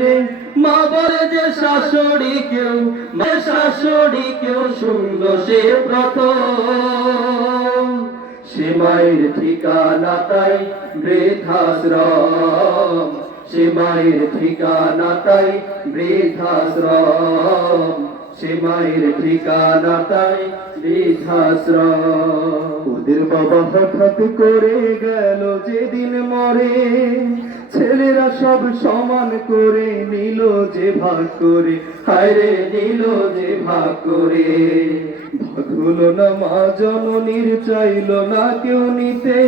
রে মা বলে যে শাশুড়ি কেউ শুনল সে প্রথম সে মায়ের ঠিকানা তাই বৃদ্ধাশ্রম সে মায়ের ঠিকানা তাই বৃদ্ধাশ্রম সে মায়ের ঠিকানা তাই বৃদ্ধাশ্রম ওদের বাবা হঠাৎ করে গেল যেদিন মরে ছেলেরা সব সমান করে নিল যে ভাগ করে হায়রে নিল যে ভাগ করে ভাগ হলো না মা জননীর চাইল না কেউ নিতে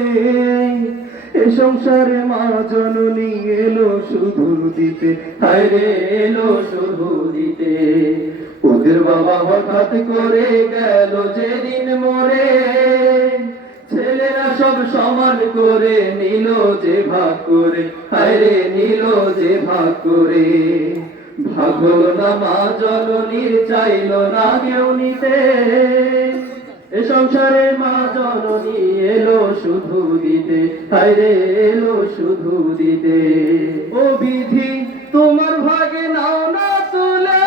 এ সংসারে মা জননী এলো শুধু দিতে হায়রে এলো শুধু দিতে ওদের বাবা হঠাৎ করে গেল যেদিন মরে ছেলেরা সব সমান করে নিল যে ভাগ করে হায়রে নিল যে ভাগ করে ভাগ হলো না মা জননীর চাইল না কেউ নিতে এ সংসারে মা জননী এলো শুধু দিতে হায়রে এলো শুধু দিতে ও বিধি তোমার ভাগে নাও না তুলে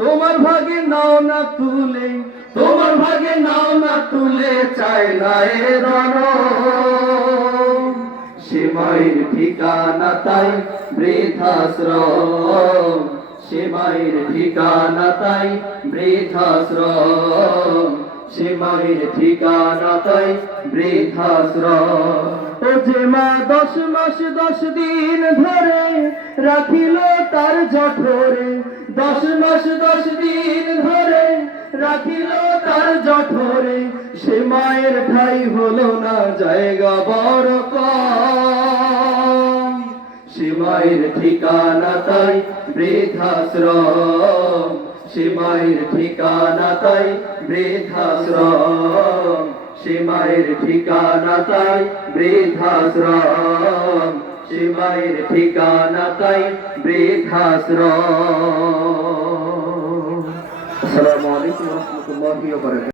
তোমার ভাগে নাও না তুলে তোমার ভাগে নাও না তুলে চাই না এ রণ সে মায়ের ঠিকানা তাই বৃদ্ধাশ্রম সে মায়ের ঠিকানা তাই বৃদ্ধাশ্রম সে মায়ের ঠিকানা তাই বৃদ্ধাশ্রম ও যে মা 10 মাস 10 দিন ধরে রাখিল তার জঠরে 10 মাস 10 দিন ধরে রাখিল তার জঠরে সে মায়ের ঠাই হলো না জায়গা বড় কম সে মায়ের ঠিকানা তাই বৃদ্ধাশ্রম সে মায়ের ঠিকানা তাই বৃদ্ধাশ্রম সে মায়ের ঠিকানা তাই বৃদ্ধাশ্রম সে মায়ের ঠিকানা তাই বৃদ্ধাশ্রম। আসসালামু আলাইকুম ওয়া রাহমাতুল্লাহি ওয়া বারাকাতুহু।